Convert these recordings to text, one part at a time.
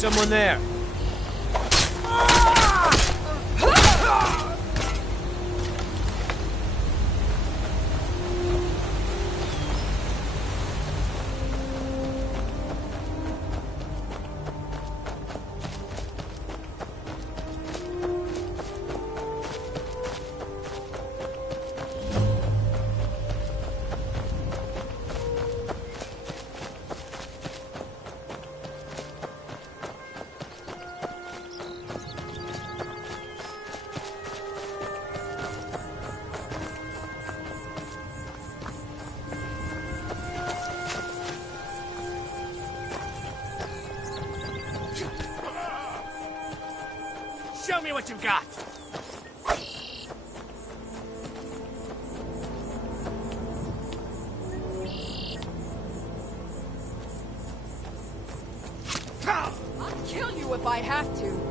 someone there. Show me what you've got! I'll kill you if I have to.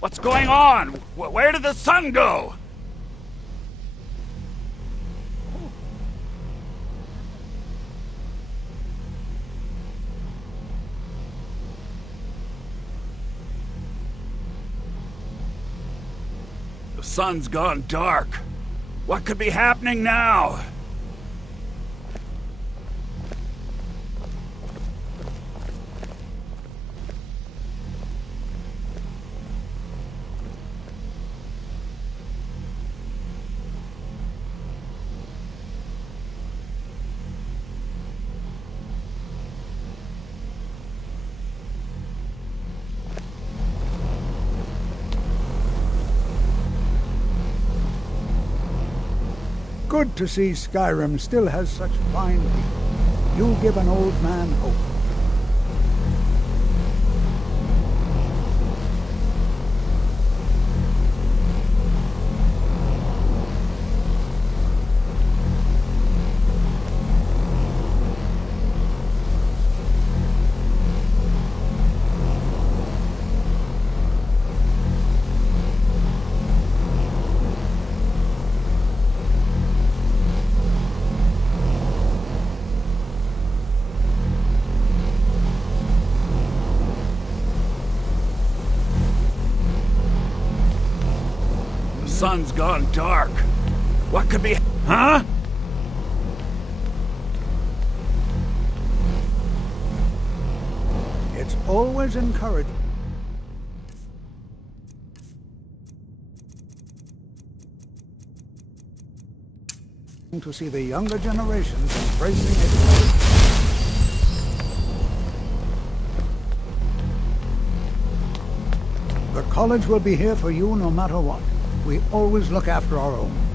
What's going on? Where did the sun go? The sun's gone dark. What could be happening now? Good to see Skyrim still has such fine people. You give an old man hope. sun's gone dark. What could be... Huh? It's always encouraged to see the younger generations embracing it. The college will be here for you no matter what. We always look after our own.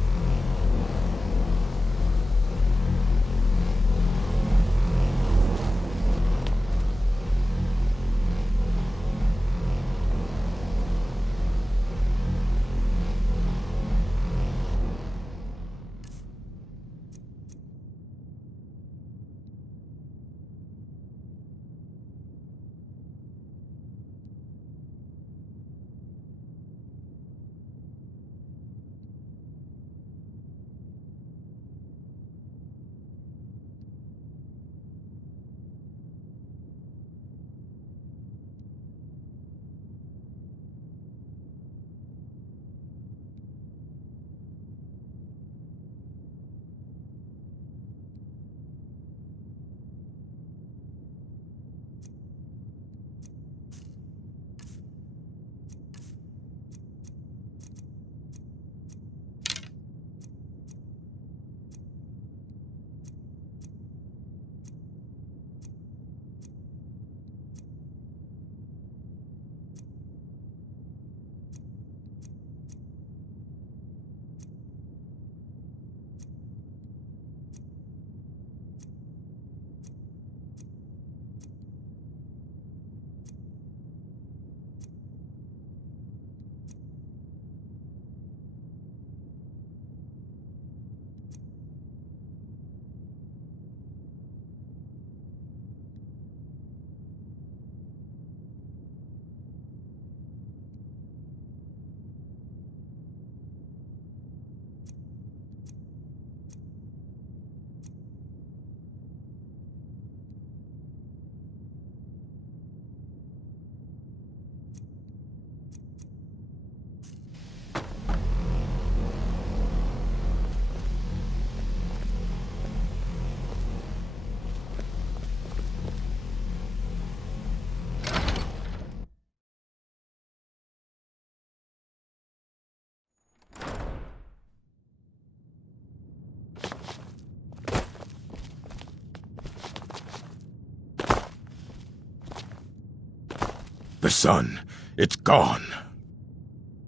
The sun, it's gone.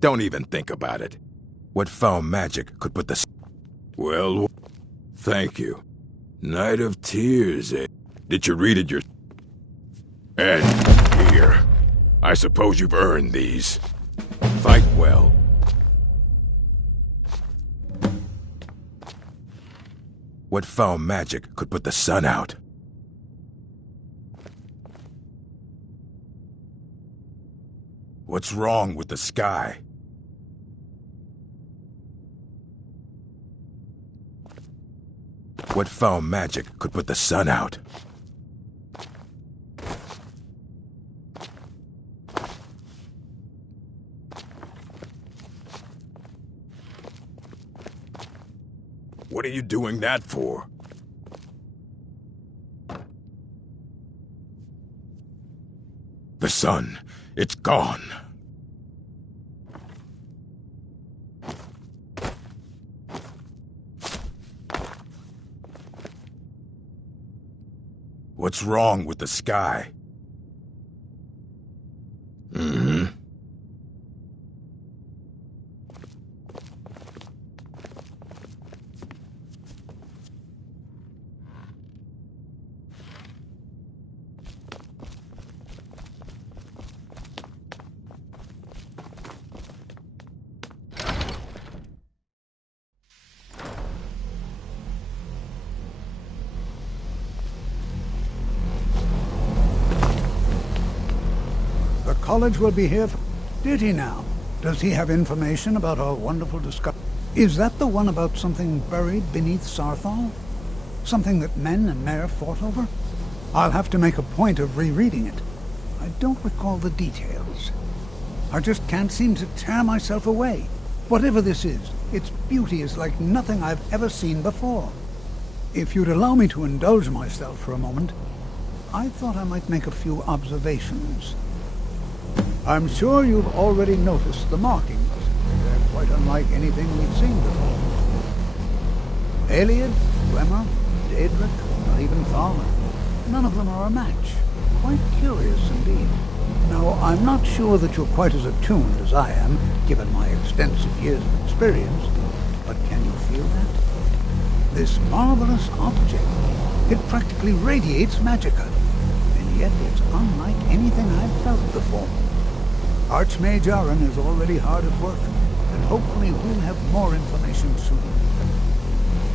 Don't even think about it. What foul magic could put the... Well, thank you. Night of Tears, eh? Did you read it And here. I suppose you've earned these. Fight well. What foul magic could put the sun out? What's wrong with the sky? What foul magic could put the sun out? What are you doing that for? The sun, it's gone. What's wrong with the sky? College will be here. Did he now? Does he have information about our wonderful discovery? Is that the one about something buried beneath Sarthal? Something that men and Mare fought over? I'll have to make a point of rereading it. I don't recall the details. I just can't seem to tear myself away. Whatever this is, its beauty is like nothing I've ever seen before. If you'd allow me to indulge myself for a moment, I thought I might make a few observations. I'm sure you've already noticed the markings. They're quite unlike anything we've seen before. Aliad, Glemmer, Daedric, not even Tharma. None of them are a match. Quite curious indeed. Now, I'm not sure that you're quite as attuned as I am, given my extensive years of experience, but can you feel that? This marvelous object, it practically radiates magicka, and yet it's unlike anything I've felt before. Archmage Aaron is already hard at work, and hopefully we'll have more information soon.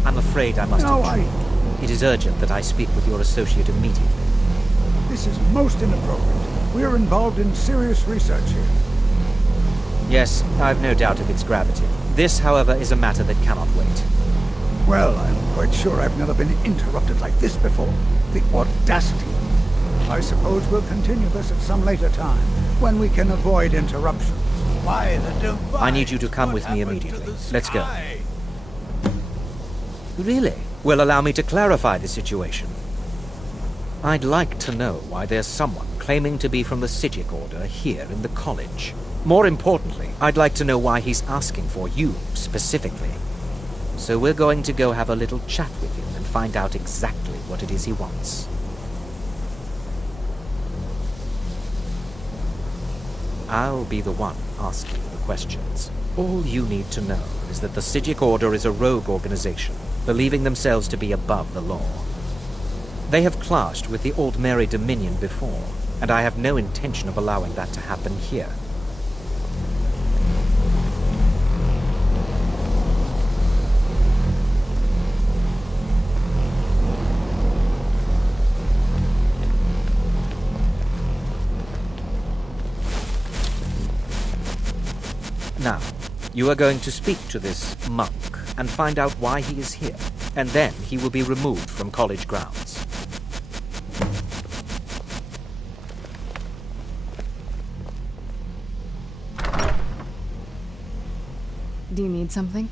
I'm afraid I must intrude. It is urgent that I speak with your associate immediately. This is most inappropriate. We're involved in serious research here. Yes, I've no doubt of its gravity. This, however, is a matter that cannot wait. Well, I'm quite sure I've never been interrupted like this before. The audacity. I suppose we'll continue this at some later time, when we can avoid interruptions. Why the device? I need you to come with me immediately. Let's go. Really? Well, allow me to clarify the situation. I'd like to know why there's someone claiming to be from the Psijic Order here in the college. More importantly, I'd like to know why he's asking for you, specifically. So we're going to go have a little chat with him and find out exactly what it is he wants. I'll be the one asking the questions. All you need to know is that the Psijic Order is a rogue organization, believing themselves to be above the law. They have clashed with the Old Mary Dominion before, and I have no intention of allowing that to happen here. Now, you are going to speak to this monk and find out why he is here, and then he will be removed from college grounds. Do you need something?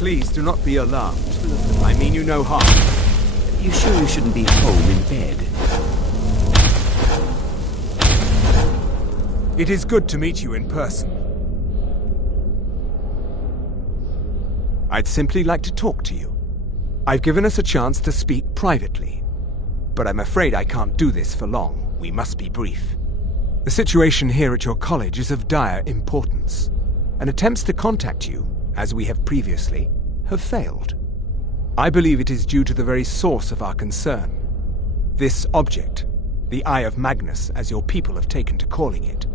Please do not be alarmed. I mean you no harm. You sure you shouldn't be home in bed? It is good to meet you in person. I'd simply like to talk to you. I've given us a chance to speak privately, but I'm afraid I can't do this for long. We must be brief. The situation here at your college is of dire importance, and attempts to contact you, as we have previously, have failed. I believe it is due to the very source of our concern. This object, the Eye of Magnus, as your people have taken to calling it.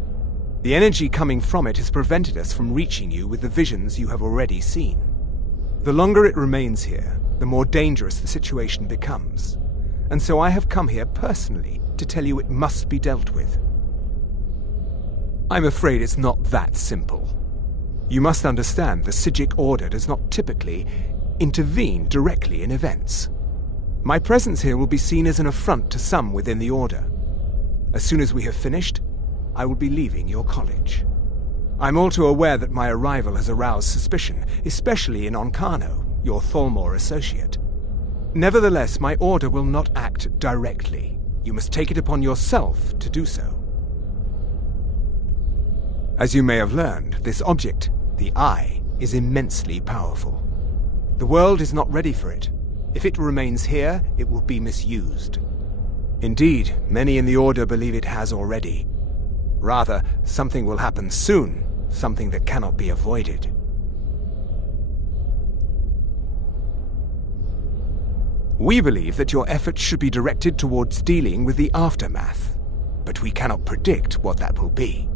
The energy coming from it has prevented us from reaching you with the visions you have already seen. The longer it remains here, the more dangerous the situation becomes, and so I have come here personally to tell you it must be dealt with. I'm afraid it's not that simple. You must understand the Psijic Order does not typically intervene directly in events. My presence here will be seen as an affront to some within the Order. As soon as we have finished, I will be leaving your college. I'm all too aware that my arrival has aroused suspicion, especially in Onkano, your Thalmor associate. Nevertheless, my Order will not act directly. You must take it upon yourself to do so. As you may have learned, this object, the Eye, is immensely powerful. The world is not ready for it. If it remains here, it will be misused. Indeed, many in the Order believe it has already. Rather, something will happen soon, something that cannot be avoided. We believe that your efforts should be directed towards dealing with the aftermath, but we cannot predict what that will be.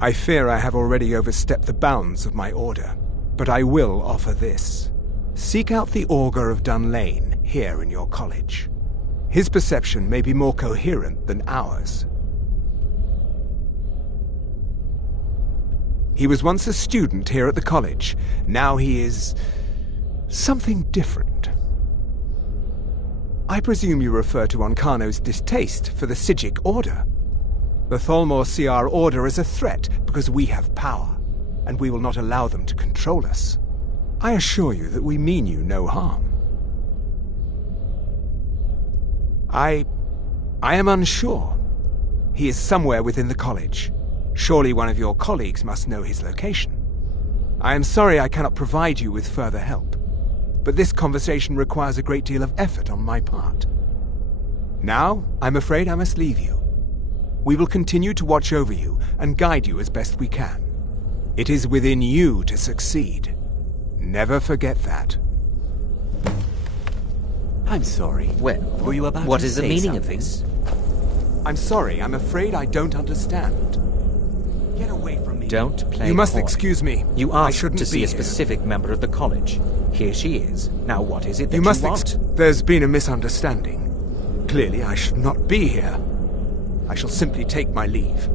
I fear I have already overstepped the bounds of my order, but I will offer this. Seek out the Augur of Dunlane here in your college. His perception may be more coherent than ours. He was once a student here at the college. Now he is something different. I presume you refer to Ancano's distaste for the Psijic Order. The Thalmor see our order as a threat because we have power, and we will not allow them to control us. I assure you that we mean you no harm. I am unsure. He is somewhere within the college. Surely one of your colleagues must know his location. I am sorry I cannot provide you with further help, but this conversation requires a great deal of effort on my part. Now, I'm afraid I must leave you. We will continue to watch over you and guide you as best we can. It is within you to succeed. Never forget that. I'm sorry. Well, were you about what to is the say meaning of something? this? I'm sorry, I'm afraid I don't understand. Get away from me. Don't play You must coy. excuse me. You I asked shouldn't to see be a here. specific member of the college. Here she is. Now what is it that You must want? There's been a misunderstanding. Clearly I should not be here. I shall simply take my leave.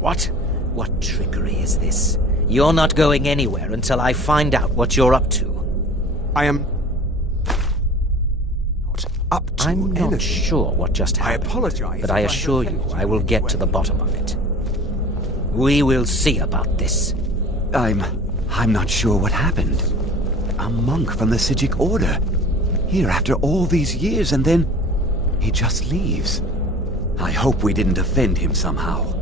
What? What trickery is this? You're not going anywhere until I find out what you're up to. I am not up to I'm not anything. sure what just I happened, apologize but if I I have assure you offended I you will in get any to the way. bottom of it. We will see about this. I'm not sure what happened. A monk from the Psijic Order. Here after all these years, and then he just leaves. I hope we didn't offend him somehow.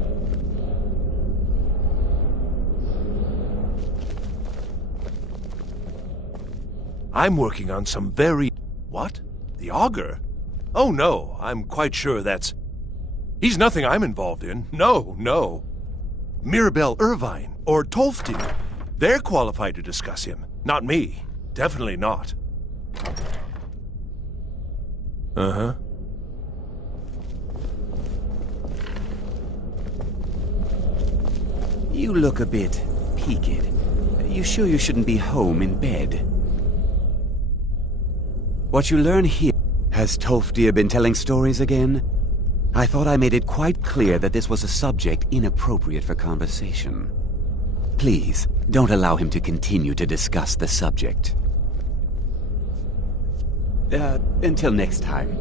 I'm working on some very... What? The Augur? Oh no, I'm quite sure that's... He's nothing I'm involved in. No. Mirabelle Irvine or Tolfdir. They're qualified to discuss him. Not me. Definitely not. Uh-huh. You look a bit peaked. You sure you shouldn't be home in bed? What you learn here... Has Tolfdir been telling stories again? I thought I made it quite clear that this was a subject inappropriate for conversation. Please, don't allow him to continue to discuss the subject. Until next time.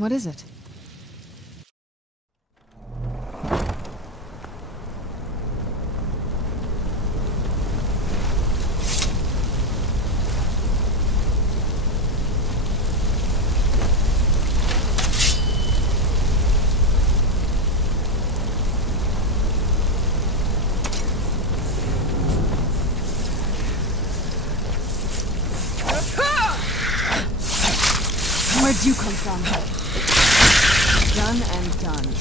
What is it? Where'd you come from? Done and done.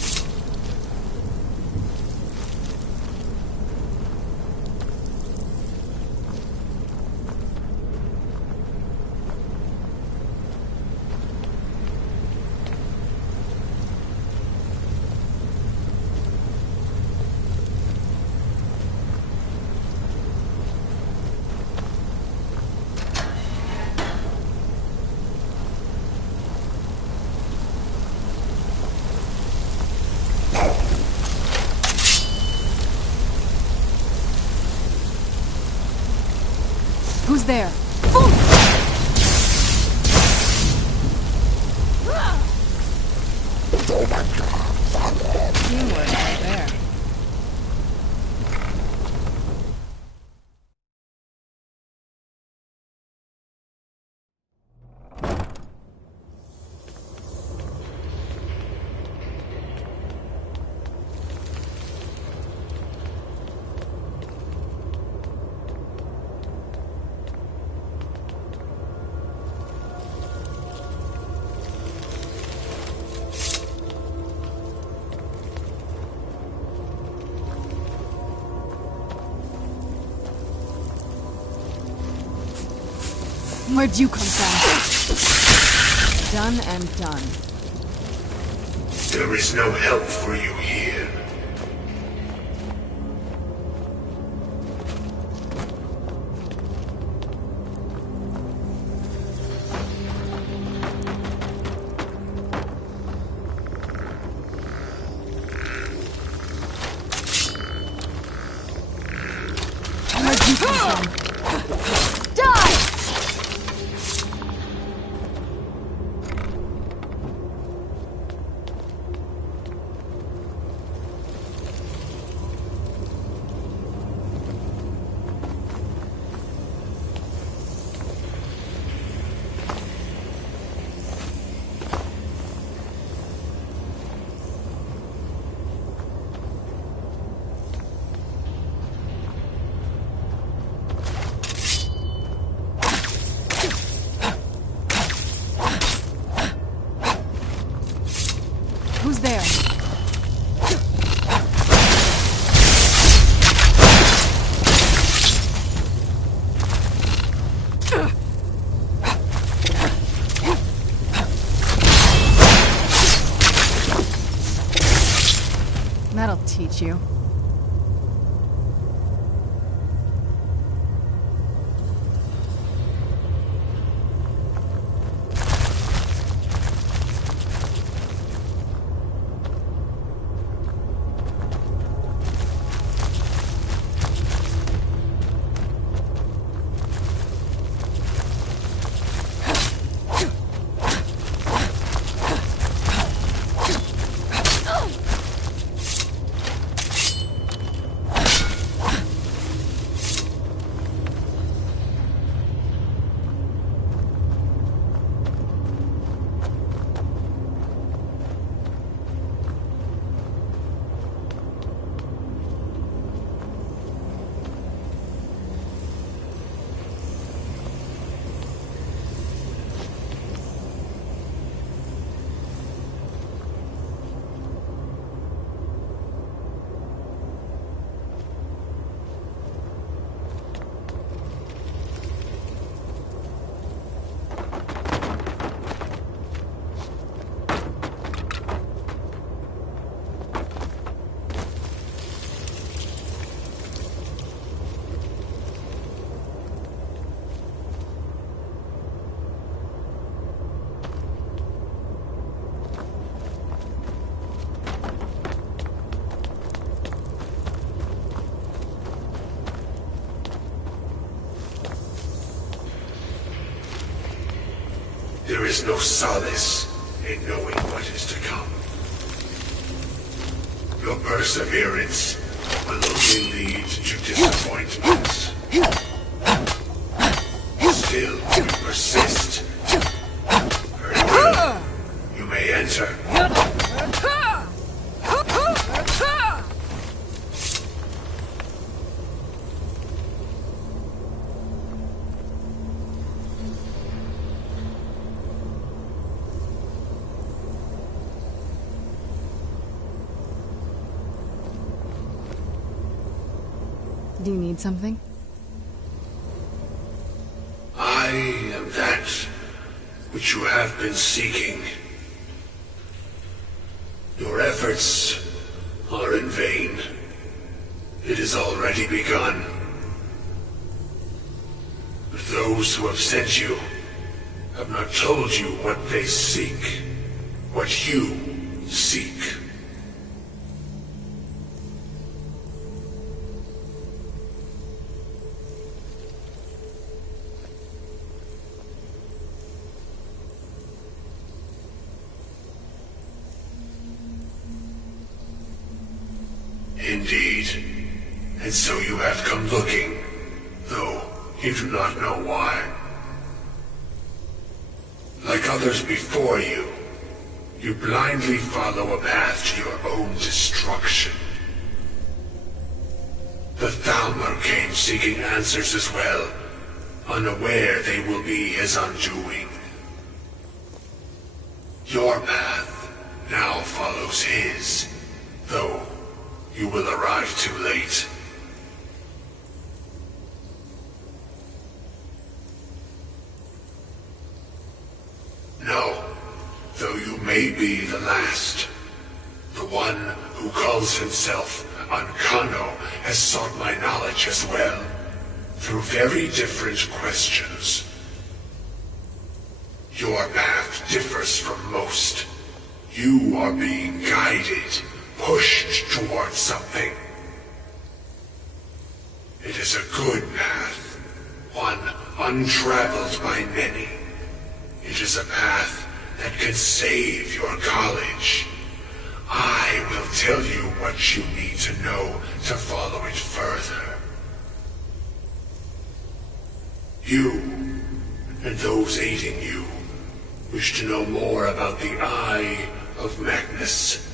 Who's there? Teamwork right there. Where'd you come from? Done and done. There is no help for you here. Where'd you come from? Die! Who's there? That'll teach you. There is no solace in knowing what is to come. Your perseverance will only lead to disappointment. Still, you persist. Very well. You may enter. Do you need something? I am that which you have been seeking. Your efforts are in vain. It has already begun. But those who have sent you have not told you what they seek, what you seek. Indeed. And so you have come looking, though you do not know why. Like others before you, you blindly follow a path to your own destruction. The Thalmor came seeking answers as well, unaware they will be his undoing. Your path now follows his, though you will arrive too late. No, though you may be the last, the one who calls himself Ankano has sought my knowledge as well, through very different questions. Your path differs from most. You are being guided, pushed towards something. It is a good path, one untraveled by many. It is a path that can save your college. I will tell you what you need to know to follow it further. You, and those aiding you, wish to know more about the Eye of Magnus.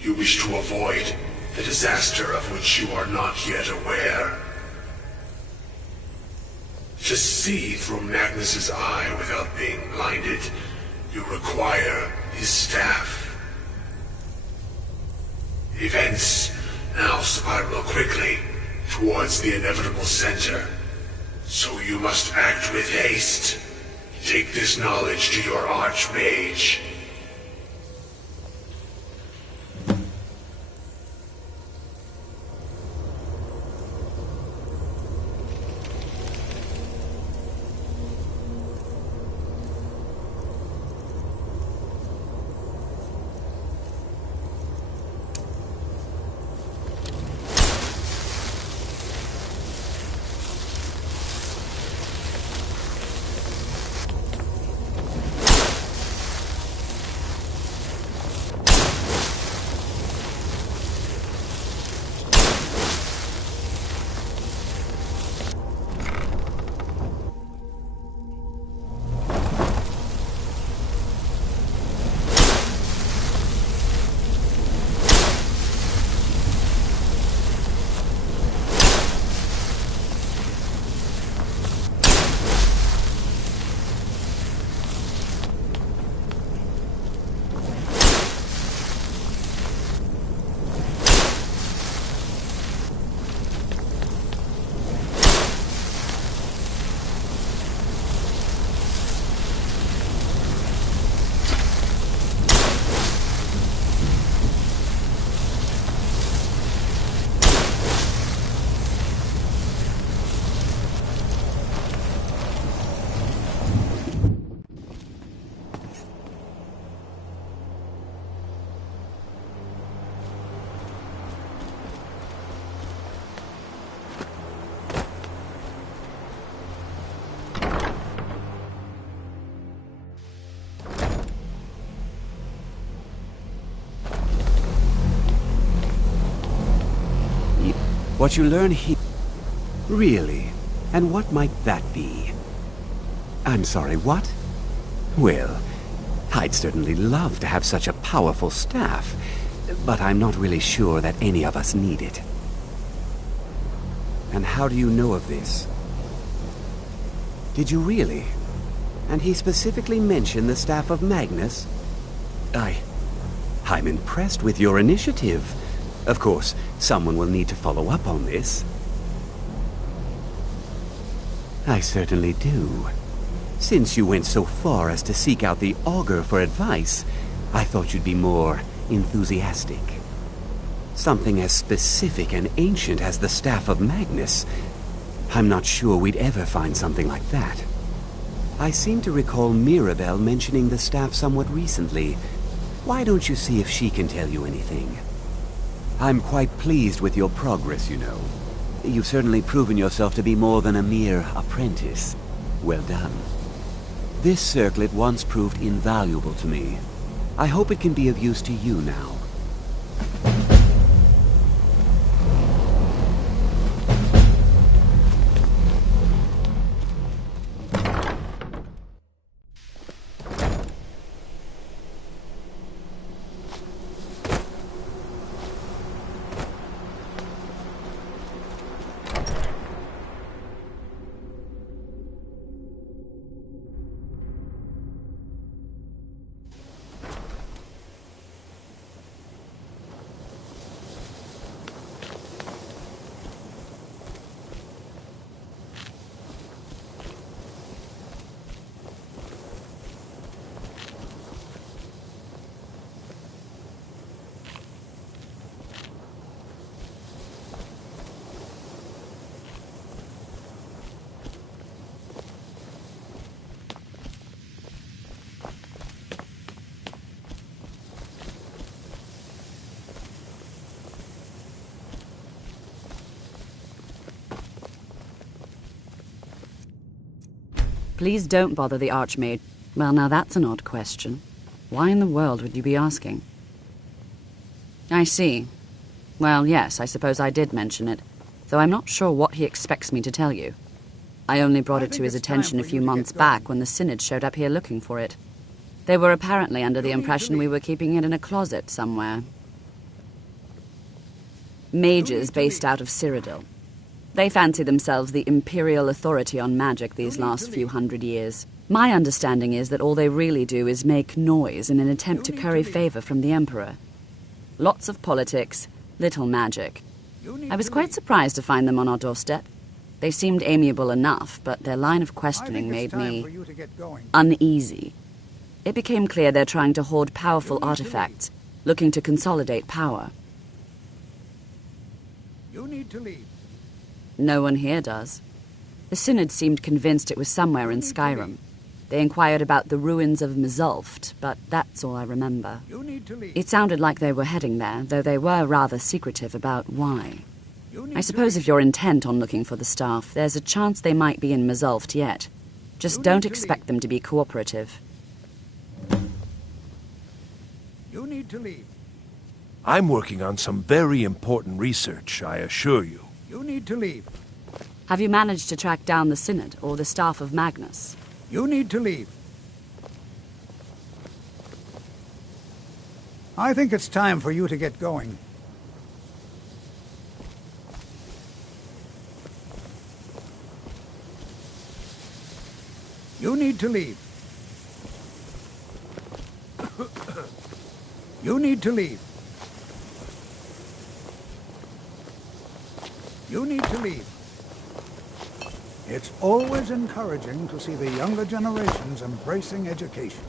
You wish to avoid the disaster of which you are not yet aware. To see through Magnus's eye without being blinded, you require his staff. Events now spiral quickly towards the inevitable center, so you must act with haste. Take this knowledge to your Archmage. What you learn here... Really? And what might that be? I'm sorry, what? Well, I'd certainly love to have such a powerful staff, but I'm not really sure that any of us need it. And how do you know of this? Did you really? And he specifically mentioned the staff of Magnus? I'm impressed with your initiative. Of course, someone will need to follow up on this. I certainly do. Since you went so far as to seek out the Augur for advice, I thought you'd be more enthusiastic. Something as specific and ancient as the Staff of Magnus. I'm not sure we'd ever find something like that. I seem to recall Mirabelle mentioning the staff somewhat recently. Why don't you see if she can tell you anything? I'm quite pleased with your progress, you know. You've certainly proven yourself to be more than a mere apprentice. Well done. This circlet once proved invaluable to me. I hope it can be of use to you now. Please don't bother the Archmage. Well, now that's an odd question. Why in the world would you be asking? I see. Well, yes, I suppose I did mention it, though I'm not sure what he expects me to tell you. I only brought it to his attention a few months back when the Synod showed up here looking for it. They were apparently under the impression we were keeping it in a closet somewhere. Mages based out of Cyrodiil. They fancy themselves the imperial authority on magic these last few hundred years. My understanding is that all they really do is make noise in an attempt to curry favor from the Emperor. Lots of politics, little magic. I was quite surprised to find them on our doorstep. They seemed amiable enough, but their line of questioning made me uneasy. It became clear they're trying to hoard powerful artifacts, looking to consolidate power. You need to leave. No one here does. The Synod seemed convinced it was somewhere in Skyrim. They inquired about the ruins of Mzulft, but that's all I remember. It sounded like they were heading there, though they were rather secretive about why. I suppose if you're intent on looking for the staff, there's a chance they might be in Mzulft yet. Just don't expect them to be cooperative. You need to leave. I'm working on some very important research, I assure you. You need to leave. Have you managed to track down the Synod or the staff of Magnus? You need to leave. I think it's time for you to get going. You need to leave. You need to leave. You need to leave. It's always encouraging to see the younger generations embracing education.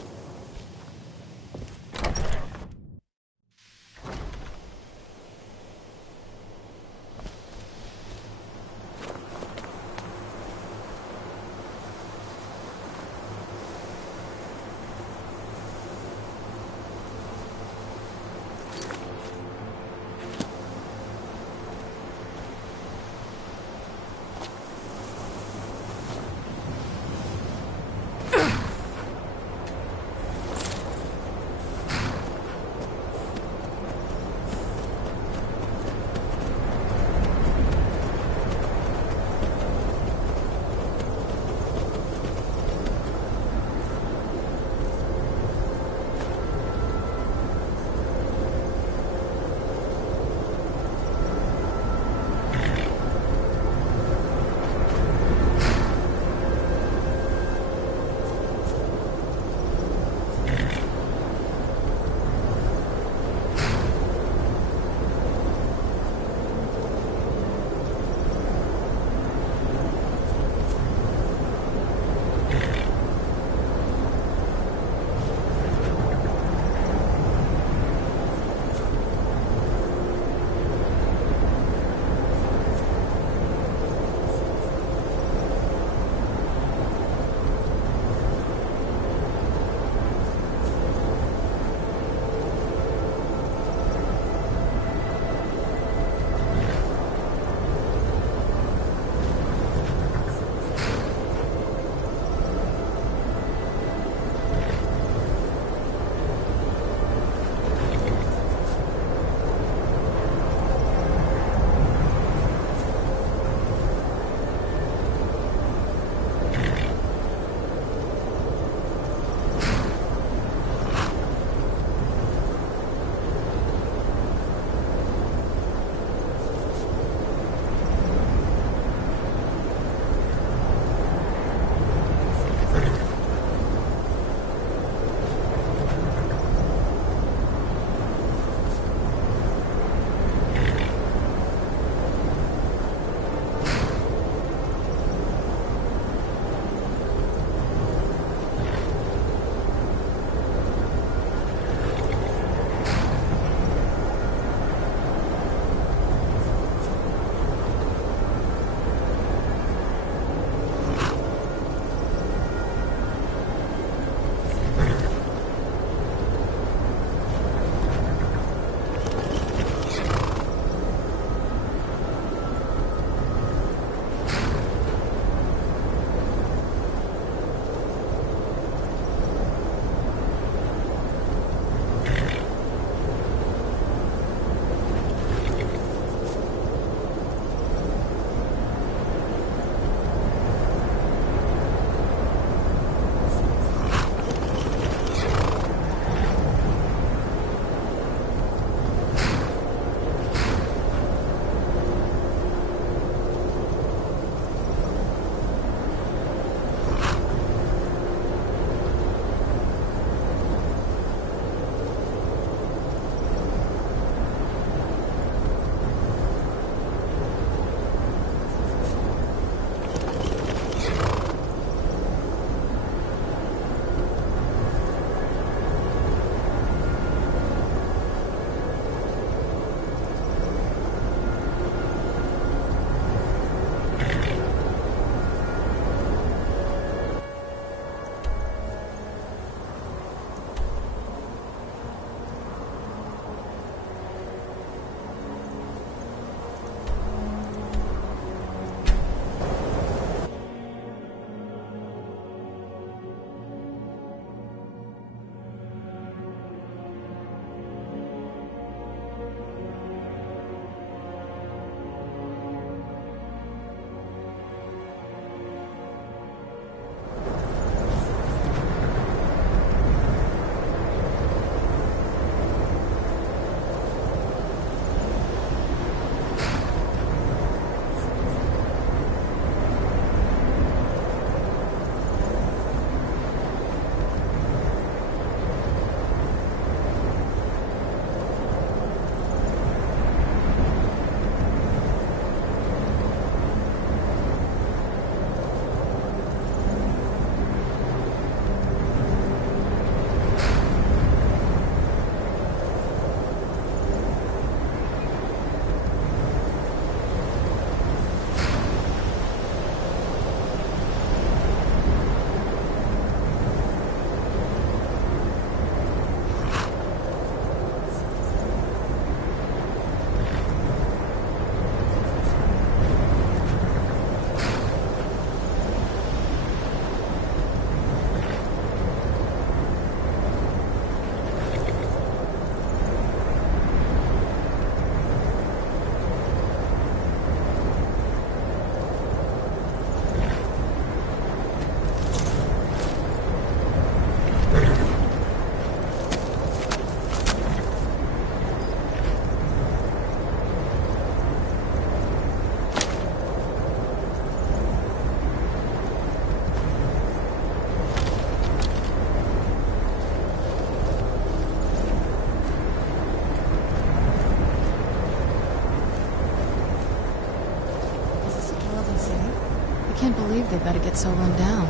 think they gotta get so run down?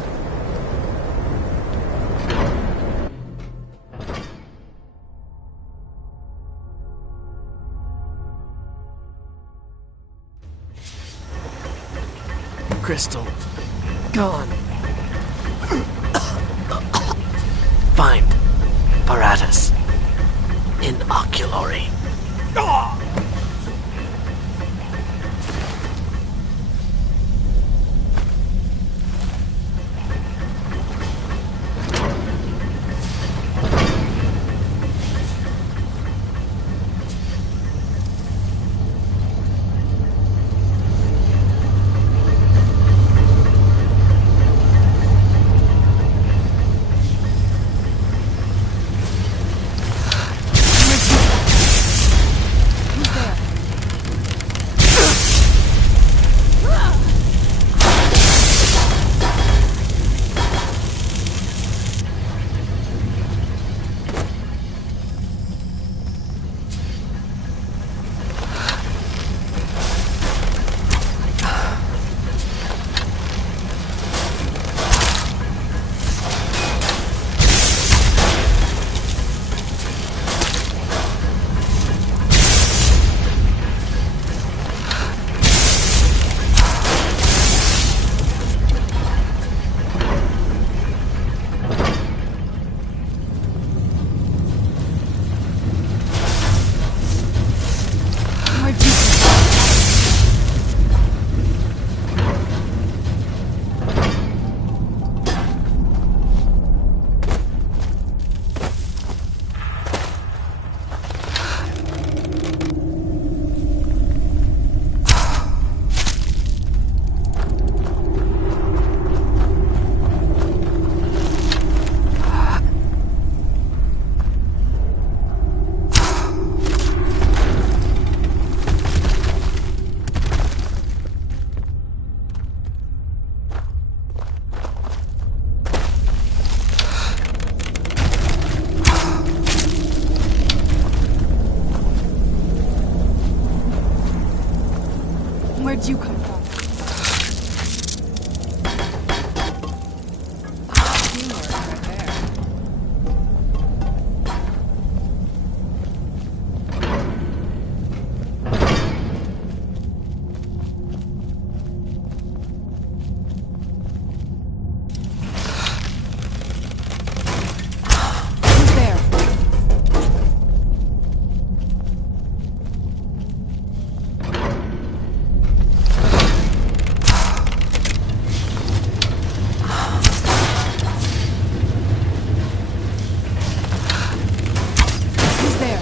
Crystal. Gone. Find Paratus. Inoculary. Where'd you come from? Teamwork right there. Who's there? Who's there?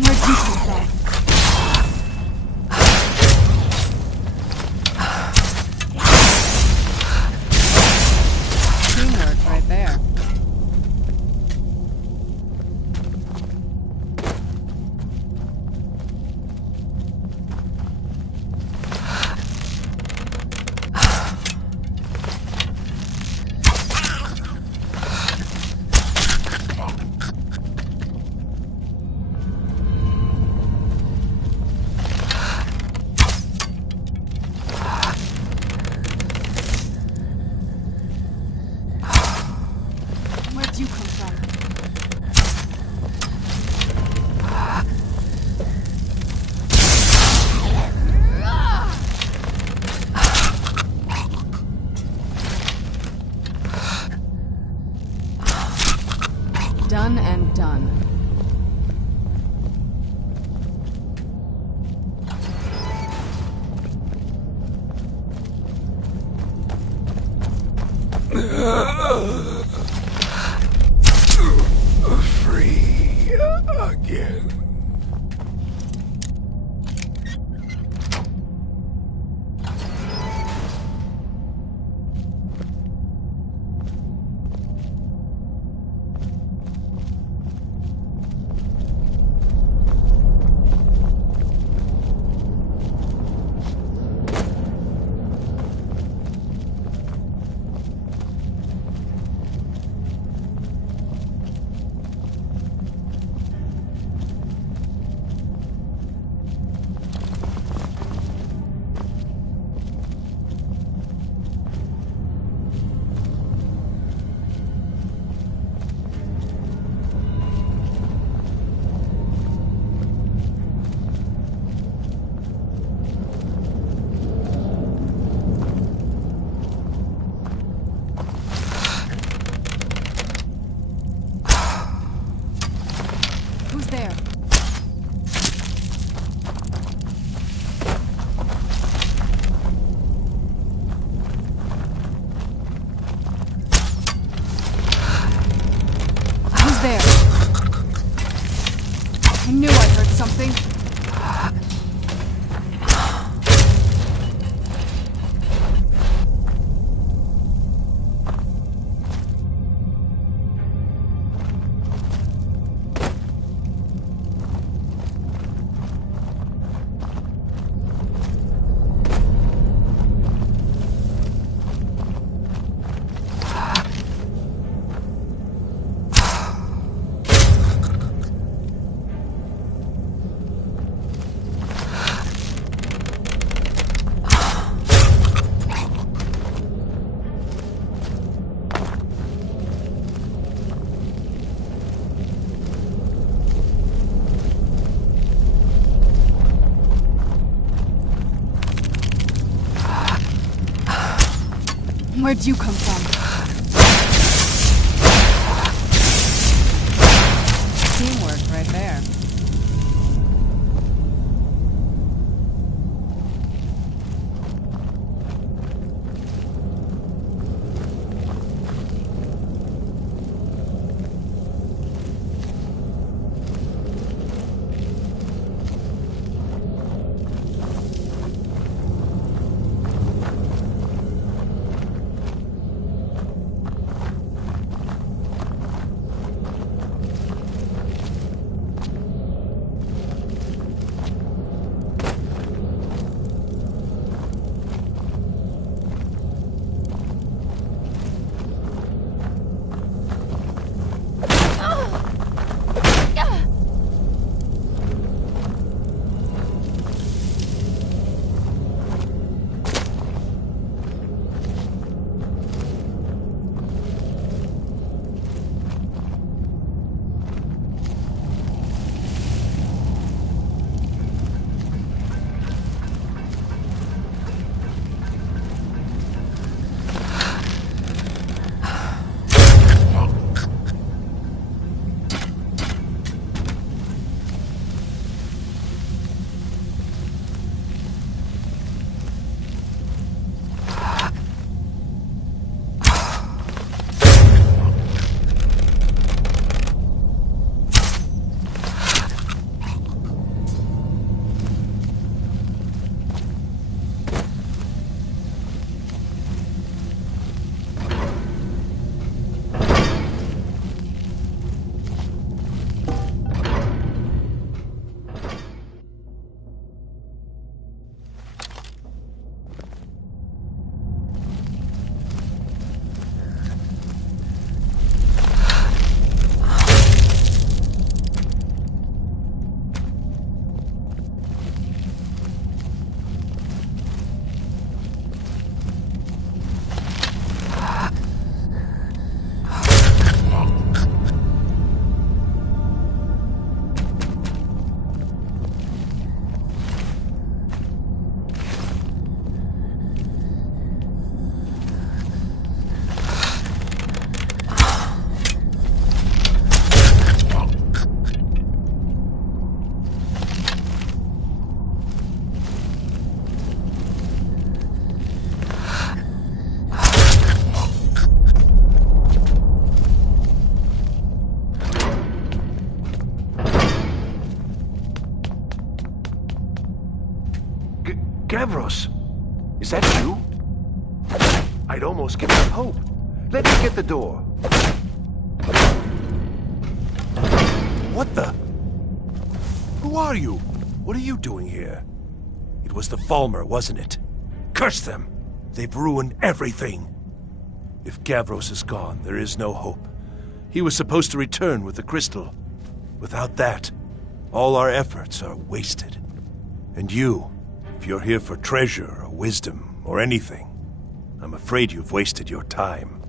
Where'd you come from? Teamwork right there. Where'd you come from? Done and done. Free again. Who's there? Who's there? I knew I heard something. Where'd you come from? Teamwork right there. Gavros, is that you? I'd almost given up hope. Let me get the door. What the? Who are you? What are you doing here? It was the Falmer, wasn't it? Curse them! They've ruined everything. If Gavros is gone, there is no hope. He was supposed to return with the crystal. Without that, all our efforts are wasted. And you, if you're here for treasure or wisdom or anything, I'm afraid you've wasted your time.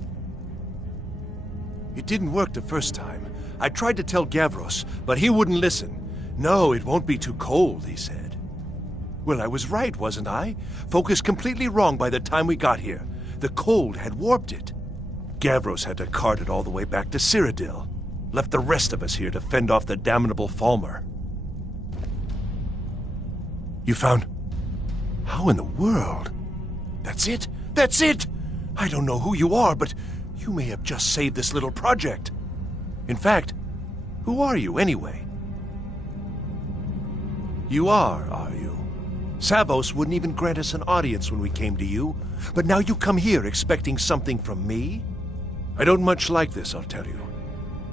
It didn't work the first time. I tried to tell Gavros, but he wouldn't listen. No, it won't be too cold, he said. Well, I was right, wasn't I? Focused completely wrong by the time we got here. The cold had warped it. Gavros had to cart it all the way back to Cyrodiil. Left the rest of us here to fend off the damnable Falmer. You found... How in the world? That's it? That's it! I don't know who you are, but you may have just saved this little project. In fact, who are you anyway? You are you? Savos wouldn't even grant us an audience when we came to you, but now you come here expecting something from me? I don't much like this, I'll tell you.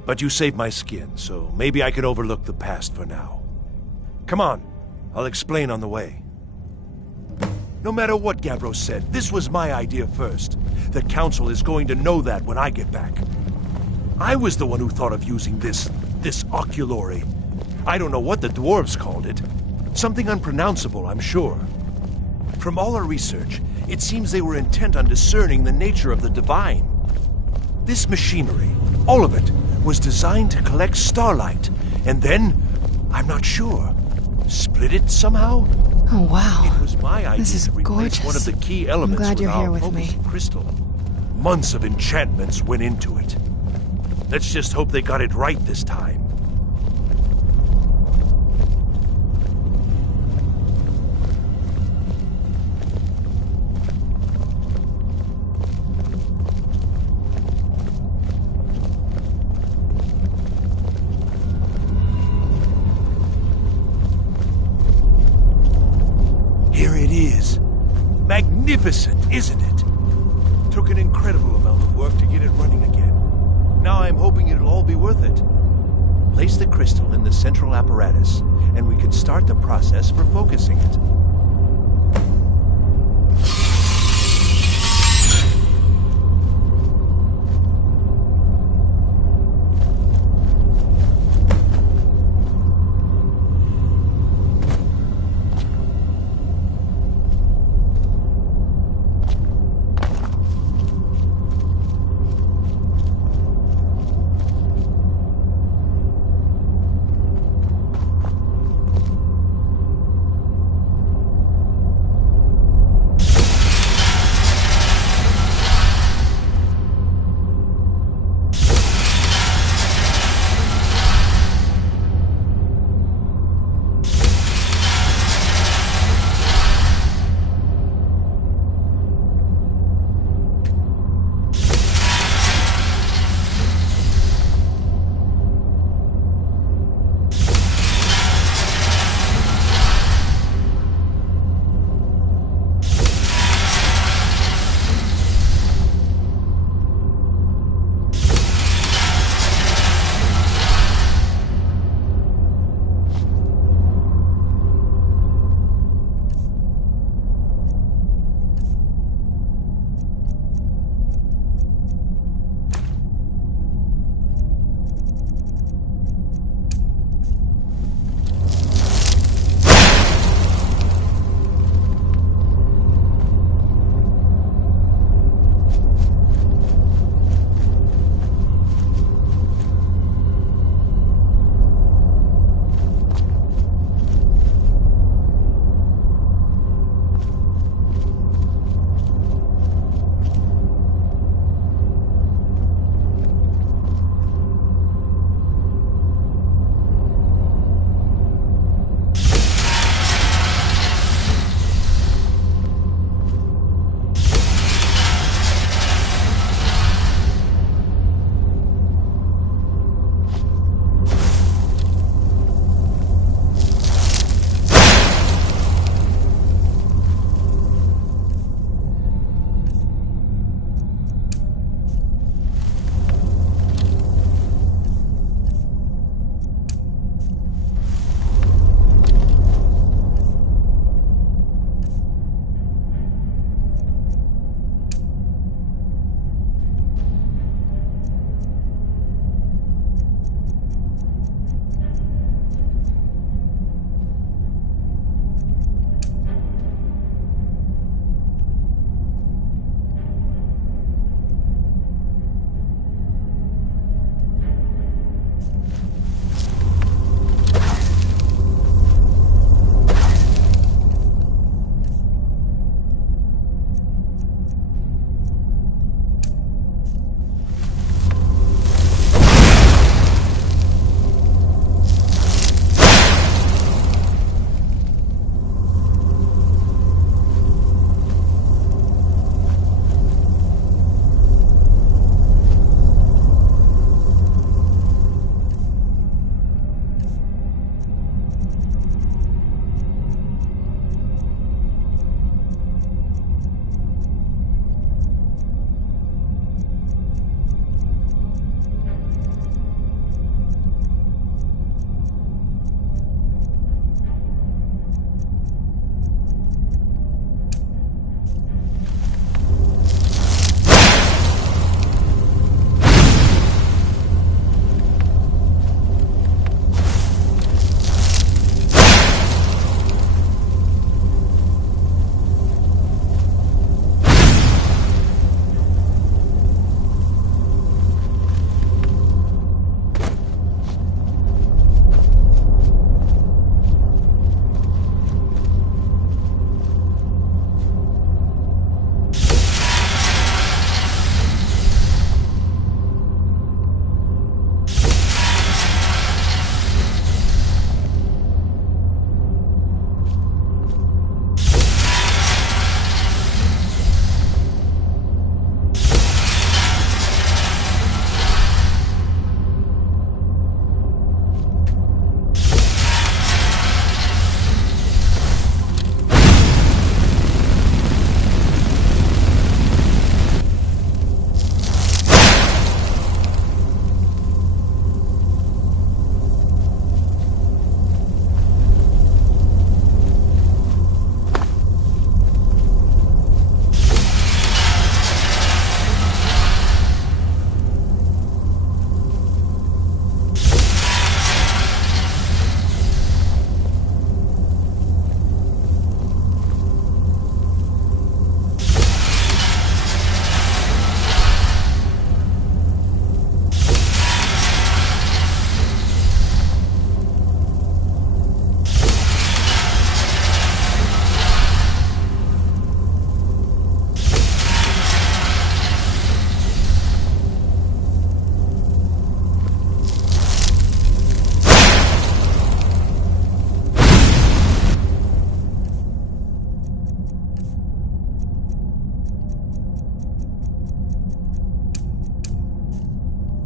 But you saved my skin, so maybe I can overlook the past for now. Come on, I'll explain on the way. No matter what Gavros said, this was my idea first. The Council is going to know that when I get back. I was the one who thought of using this oculory. I don't know what the dwarves called it. Something unpronounceable, I'm sure. From all our research, it seems they were intent on discerning the nature of the divine. This machinery, all of it, was designed to collect starlight, and then, I'm not sure, split it somehow? Oh, wow. It was my idea This is to replace gorgeous. one of the key elements I'm glad you're with our here with me. focusing crystal. Months of enchantments went into it. Let's just hope they got it right this time. Magnificent, isn't it? Took an incredible amount of work to get it running again. Now I'm hoping it'll all be worth it. Place the crystal in the central apparatus, and we can start the process for focusing it.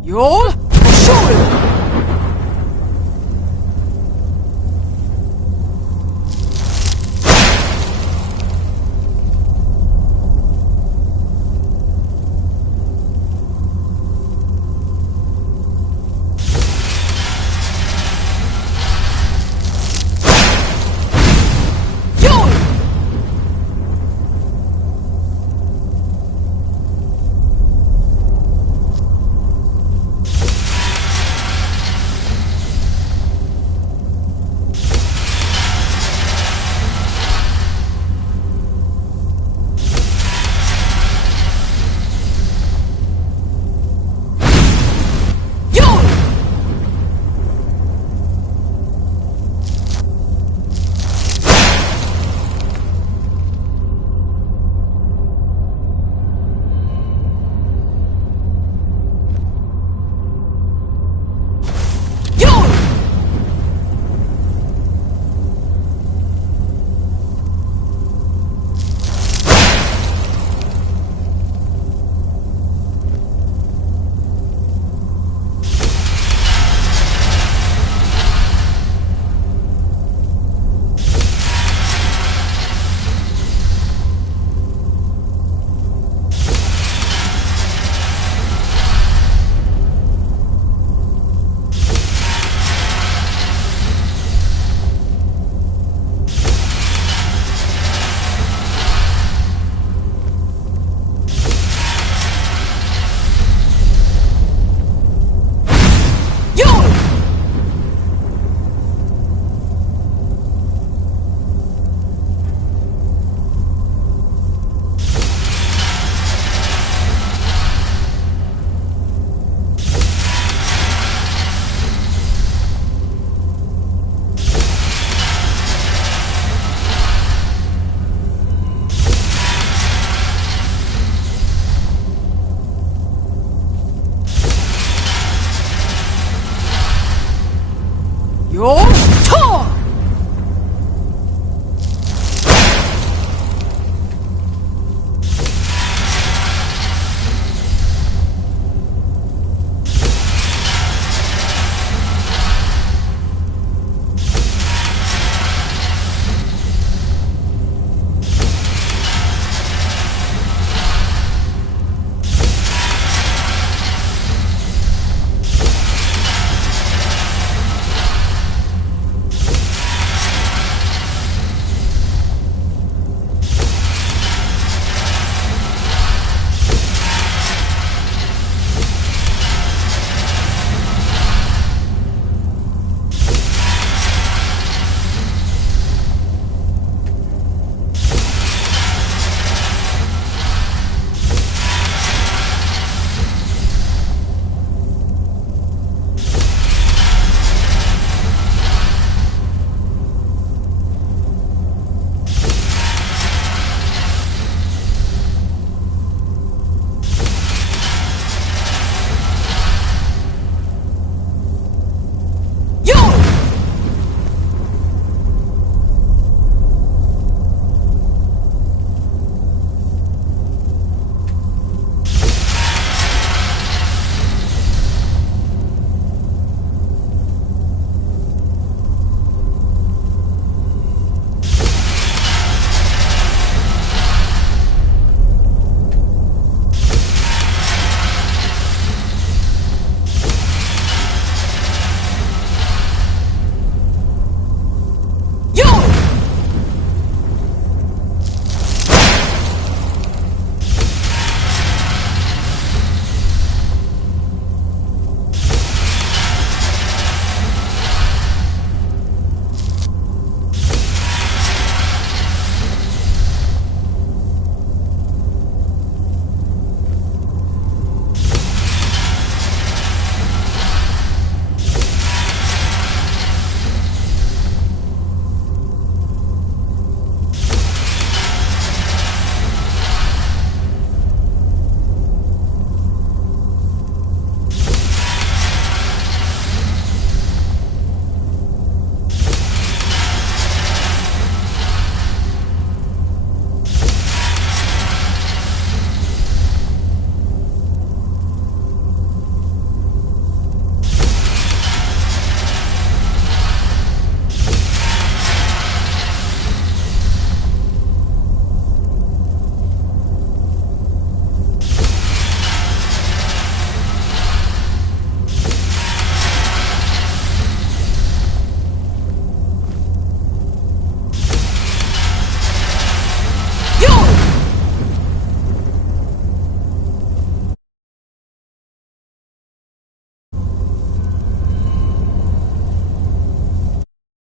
You'll show him! You're